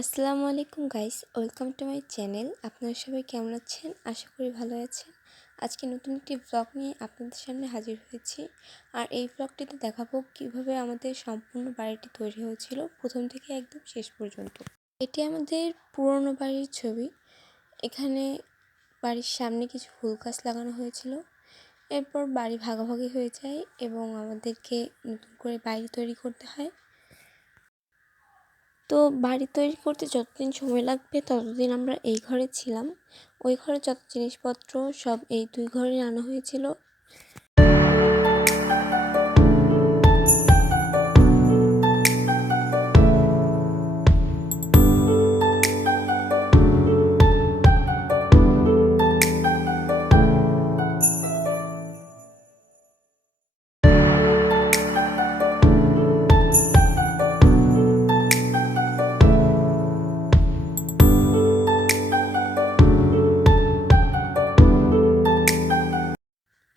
আসসালামু আলাইকুম guys, welcome to my channel. আপনারা সবাই কেমন আছেন? আশা করি ভালো আছেন। আজকে নতুন একটি ব্লগ নিয়ে আপনাদের সামনে হাজির হয়েছি। আর এই ব্লগটিতে দেখাবো কিভাবে আমাদের সম্পূর্ণ বাড়িটি তৈরি হয়েছিল, প্রথম থেকে একদম শেষ পর্যন্ত। এটি আমাদের পুরনো বাড়ির ছবি। এখানে বাড়ির সামনে কিছু ফুল গাছ লাগানো হয়েছিল। এরপর বাড়ি ভাগাভাগি হয়ে যায় এবং আমাদেরকে নতুন করে বাড়ি তৈরি করতে হয়। তো বাড়ি তৈরি করতে যতদিন সময় লাগবে ততদিন আমরা এই ঘরে ছিলাম। ওই ঘরে যত জিনিসপত্র সব এই দুই ঘরে আনা হয়েছিল।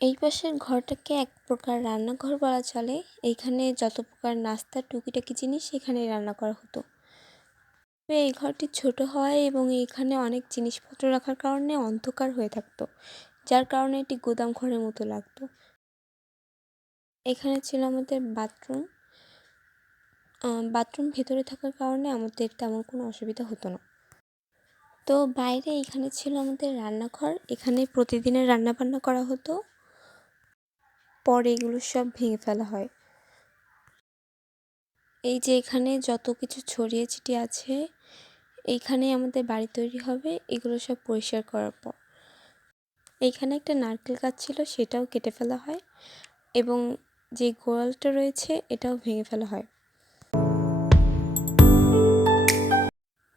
এই পাশের ঘরটাকে এক প্রকার রান্নাঘর বলা চলে। এইখানে যত প্রকার নাস্তার টুকিটাকি জিনিস এখানে রান্না করা হতো। এই ঘরটি ছোট হয় এবং এইখানে অনেক জিনিসপত্র রাখার কারণে অন্ধকার হয়ে থাকতো, যার কারণে এটি গোদাম ঘরের মতো লাগতো। এখানে ছিল আমাদের বাথরুম। বাথরুম ভেতরে থাকার কারণে আমাদের তেমন কোনো অসুবিধা হতো না। তো বাইরে এখানে ছিল আমাদের রান্নাঘর। এখানে প্রতিদিনের রান্নাবান্না করা হতো। পরে এগুলো সব ভেঙে ফেলা হয়। এই যে এখানে যত কিছু ছড়িয়ে ছিটিয়ে আছে, এইখানে আমাদের বাড়ি তৈরি হবে। এগুলো সব পরিষ্কার করার পর এইখানে একটা নারকেল গাছ ছিল, সেটাও কেটে ফেলা হয় এবং যে গোয়ালটা রয়েছে এটাও ভেঙে ফেলা হয়।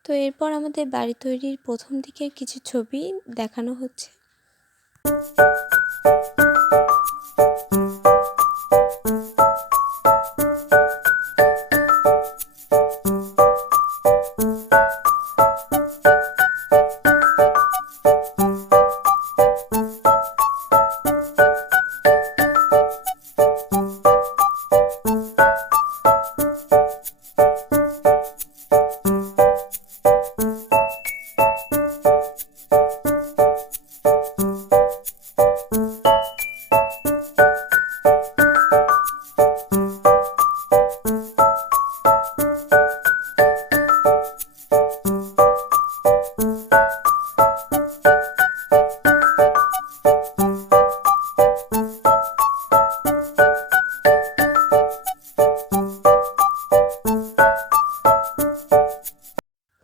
তো এরপর আমাদের বাড়ি তৈরির প্রথম দিকের কিছু ছবি দেখানো হচ্ছে।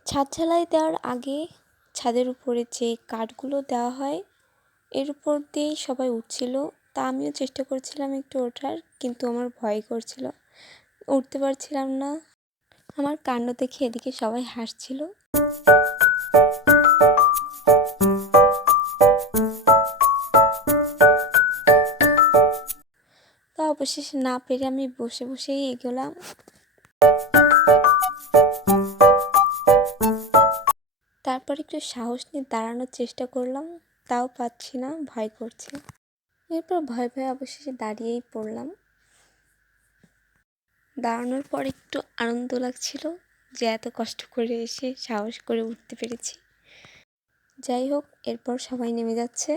ছাদ ঢালাই দেওয়ার আগে ছাদের উপরে যে কাঠগুলো দেওয়া হয় এর উপর দিয়েই সবাই উঠছিল। তা আমিও চেষ্টা করছিলাম একটু ওঠার, কিন্তু আমার ভয় করছিল, উঠতে পারছিলাম না। আমার কাণ্ড দেখে এদিকে সবাই হাসছিল। তা অবশেষে না পেরে আমি বসে বসেই এগোলাম। তারপর একটু সাহস নিয়ে দাঁড়ানোর চেষ্টা করলাম, তাও পাচ্ছি না, ভয় করছে। এরপর ভয়ে ভয়ে অবশেষে দাঁড়িয়েই পড়লাম। দাঁড়ানোর পর একটু আনন্দ লাগছিল যে এত কষ্ট করে এসে সাহস করে উঠতে পেরেছি। যাই হোক, এরপর সবাই নেমে যাচ্ছে।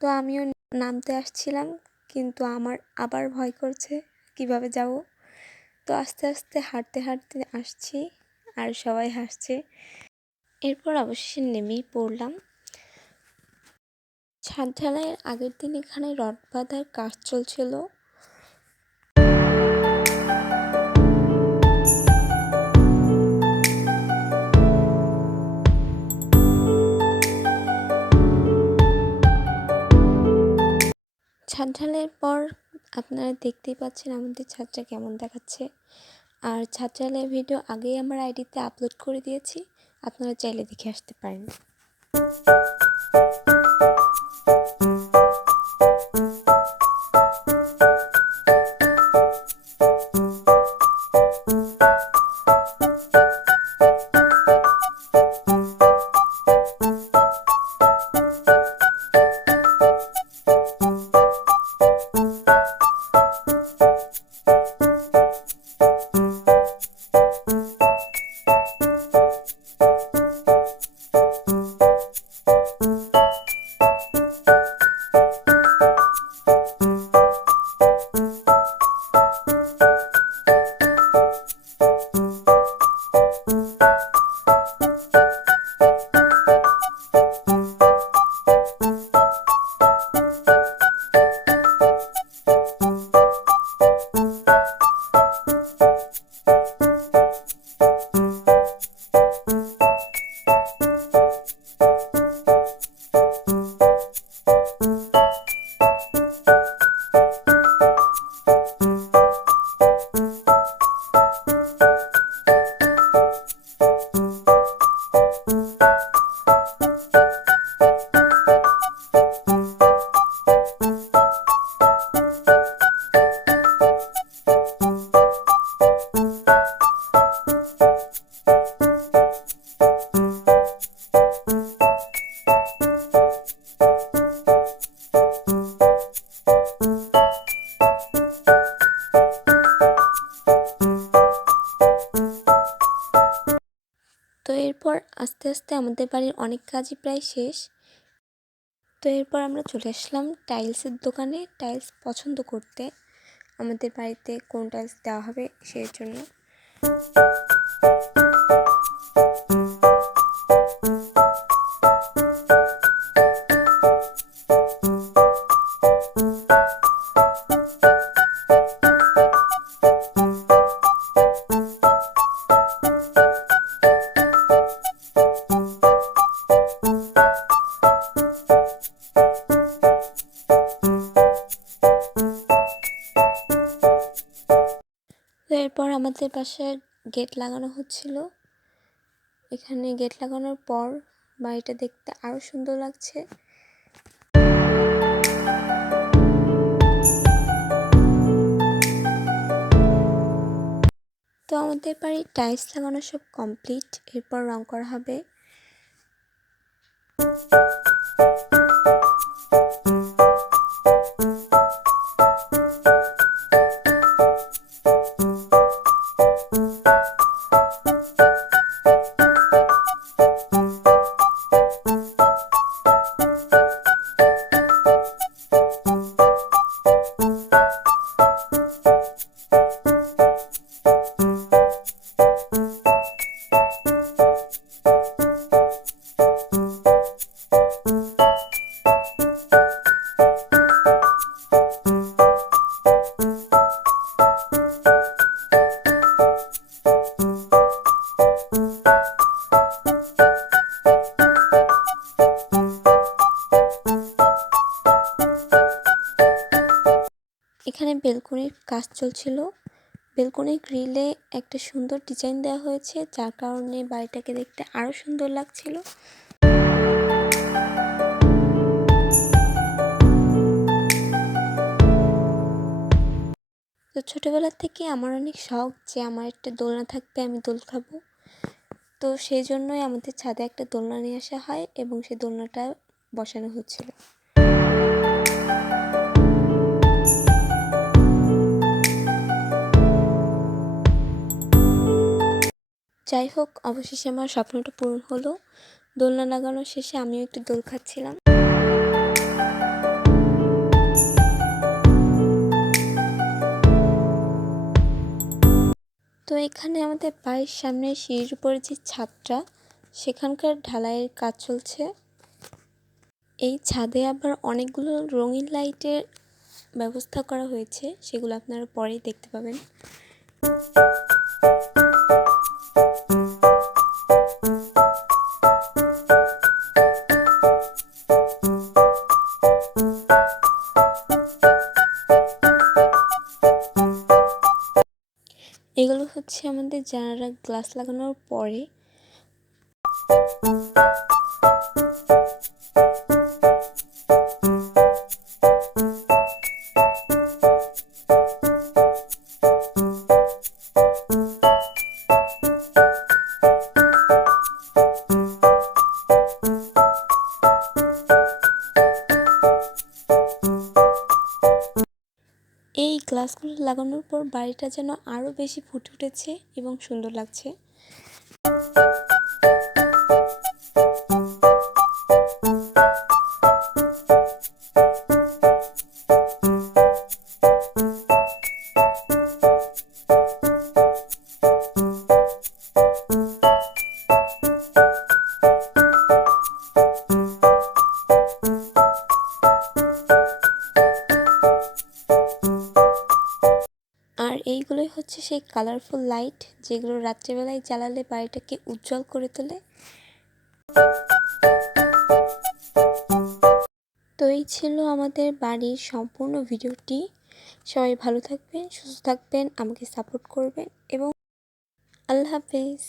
তো আমিও নামতে আসছিলাম, কিন্তু আমার আবার ভয় করছে কিভাবে যাব। তো আস্তে আস্তে হাঁটতে হাঁটতে আসছি আর সবাই হাসছে। এরপর অবশেষে নেমেই পড়লাম। ছাদ ঢালাইয়ের আগের দিন এখানে রড বাঁধার কাজ চলছিল। ছাদ ঢালাইয়ের পর আপনারা দেখতেই পাচ্ছেন আমাদের ছাদটা কেমন দেখাচ্ছে। আর ছাদ ঢালাইয়ের ভিডিও আগেই আমার আইডিতে আপলোড করে দিয়েছি, আপনারা চাইলে দেখে আসতে পারেন। তো এরপর আস্তে আস্তে আমাদের বাড়ির অনেক কাজই প্রায় শেষ। তো এরপর আমরা চলে আসলাম টাইলসের দোকানে টাইলস পছন্দ করতে, আমাদের বাড়িতে কোন টাইলস দেওয়া হবে সেই জন্য। তো এরপর আমাদের বাসায় গেট লাগানো হচ্ছিল। এখানে গেট লাগানোর পর বাড়িটা দেখতে আরো সুন্দর লাগছে। তো আমাদের বাড়ির টাইলস লাগানো সব কমপ্লিট, এরপর রং করা হবে। এখানে বেলকনির কাজ চলছিল। বেলকনির গ্রিলে একটা সুন্দর ডিজাইন দেওয়া হয়েছে, যার কারণে বাড়িটাকে দেখতে আরো সুন্দর লাগছিল। তো ছোটবেলা থেকে আমার অনেক শখ যে আমার একটা দোলনা থাকবে, আমি দোল খাবো। তো সেই জন্যই আমাদের ছাদে একটা দোলনা নিয়ে আসা হয় এবং সেই দোলনাটা বসানো হচ্ছিল। যাই হোক, অবশেষে আমার স্বপ্নটা পূরণ হলো। দোলনা লাগানো শেষে আমিও একটু দোল খাচ্ছিলাম। তো এখানে আমাদের বাড়ির সামনে সিঁড়ির উপরে যে ছাদটা, সেখানকার ঢালাইয়ের কাজ চলছে। এই ছাদে আবার অনেকগুলো রঙিন লাইটের ব্যবস্থা করা হয়েছে, সেগুলো আপনারা পরেই দেখতে পাবেন। এগুলো হচ্ছে আমাদের জানালার গ্লাস লাগানোর পরে। এই গ্লাসগুলো লাগানোর পর বাড়িটা যেন আরো বেশি ফুটে উঠেছে এবং সুন্দর লাগছে। এগুলোই হচ্ছে সেই কালারফুল লাইট যেগুলো রাত্রেবেলায় জ্বালালে বাড়িটাকে উজ্জ্বল করে তোলে। তো এই ছিল আমাদের বাড়ির সম্পূর্ণ ভিডিওটি। সবাই ভালো থাকবেন, সুস্থ থাকবেন, আমাকে সাপোর্ট করবেন এবং আল্লাহ হাফেজ।